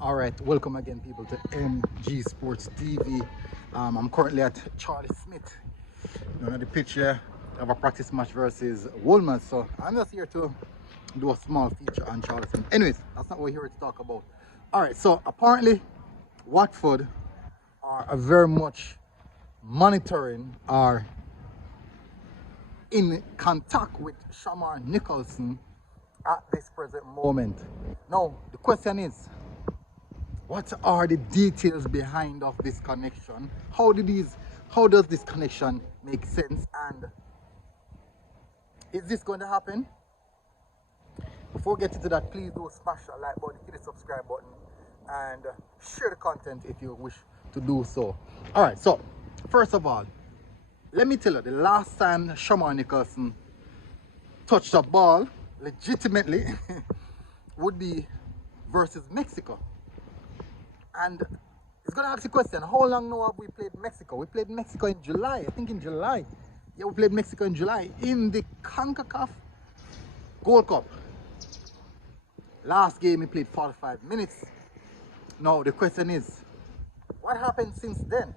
All right, welcome again, people, to MG Sports TV. I'm currently at Charlie Smith. You know the picture of a practice match versus Woolman. So I'm just here to do a small feature on Charlie Smith. Anyways, that's not what we're here to talk about. All right, so apparently Watford are very much monitoring or in contact with Shamar Nicholson at this present moment. Now, the question is, what are the details behind of this connection? How does this connection make sense? And is this going to happen? Before we get into that, please do smash that like button, hit the subscribe button, and share the content if you wish to do so. All right, so first of all, let me tell you, the last time Shamar Nicholson touched a ball legitimately would be versus Mexico. And it's going to ask you a question, how long now have we played Mexico? We played Mexico in July, I think in July. Yeah, we played Mexico in July in the CONCACAF Gold Cup. Last game we played 45 minutes. Now the question is, what happened since then?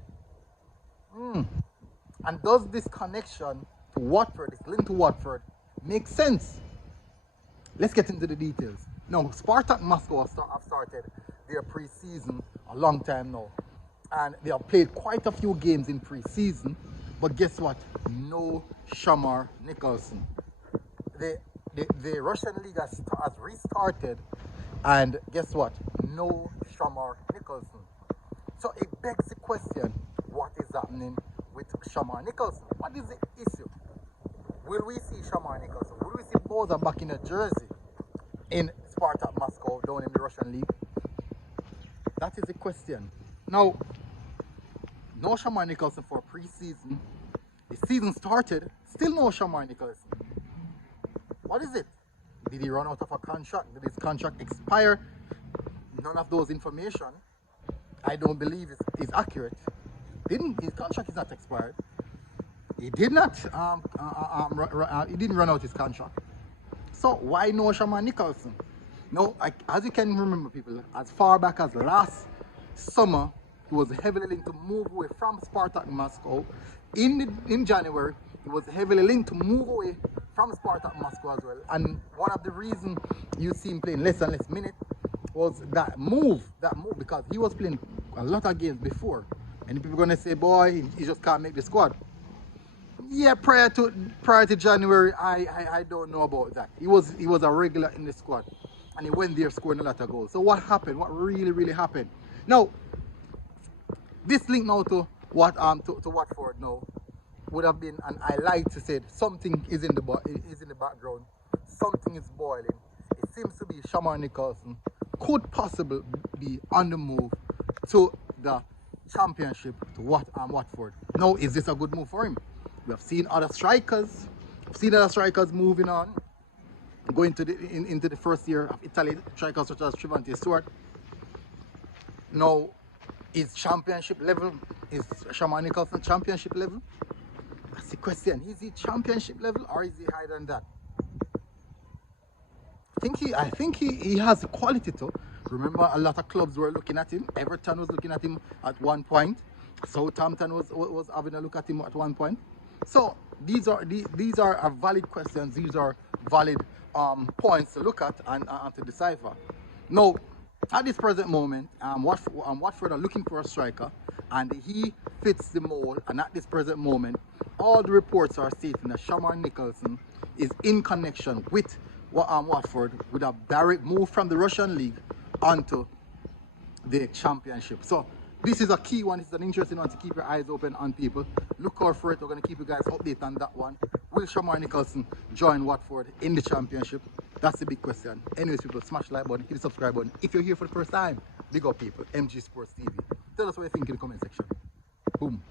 And does this connection to Watford, this link to Watford, make sense? Let's get into the details. Now, Spartak Moscow have started their pre-season a long time now. And they have played quite a few games in pre-season. But guess what? No Shamar Nicholson. The Russian league has restarted. And guess what? No Shamar Nicholson. So it begs the question, what is happening with Shamar Nicholson? What is the issue? Will we see Shamar Nicholson? Will we see Boza back in a jersey in Spartak Moscow down in the Russian league? That is the question. Now, no Shamar Nicholson for pre-season. The season started, still no Shamar Nicholson. What is it? Did he run out of a contract? Did his contract expire? None of those information, I don't believe is accurate. His contract is not expired. He did not. He didn't run out his contract. So why no Shamar Nicholson? No, as you can remember, people, as far back as last summer, he was heavily linked to move away from Spartak Moscow. In January, he was heavily linked to move away from Spartak Moscow as well. And one of the reasons you see him playing less and less minutes was that move, because he was playing a lot of games before. And people are gonna say, boy, he just can't make the squad. Yeah, prior to January, I don't know about that. He was a regular in the squad, and he went there scoring a lot of goals. So what happened? What really happened? Now, this link now to Watford now would have been, and I like to say, something is in the background. Something is boiling. It seems to be Shamar Nicholson could possibly be on the move to the championship to Watford. Now, is this a good move for him? We have seen other strikers. Moving on, going to into the first year of Italy. Strikers such as Trevante Stewart. Now, is championship level? Is Shamar Nicholson championship level? That's the question. Is he championship level or is he higher than that? I think he has the quality to. Remember, a lot of clubs were looking at him. Everton was looking at him at one point. Southampton was having a look at him at one point. So these are valid questions. These are valid points to look at and to decipher. Now, at this present moment, Watford are looking for a striker, and he fits the mold. And at this present moment, all the reports are stating that Shamar Nicholson is in connection with Watford with a direct move from the Russian league onto the championship. So this is a key one. It's an interesting one to keep your eyes open on, people. Look out for it. We're going to keep you guys updated on that one. Will Shamar Nicholson join Watford in the championship? That's the big question. Anyways, people, smash the like button, hit the subscribe button. If you're here for the first time, big up, people. MG Sports TV. Tell us what you think in the comment section. Boom.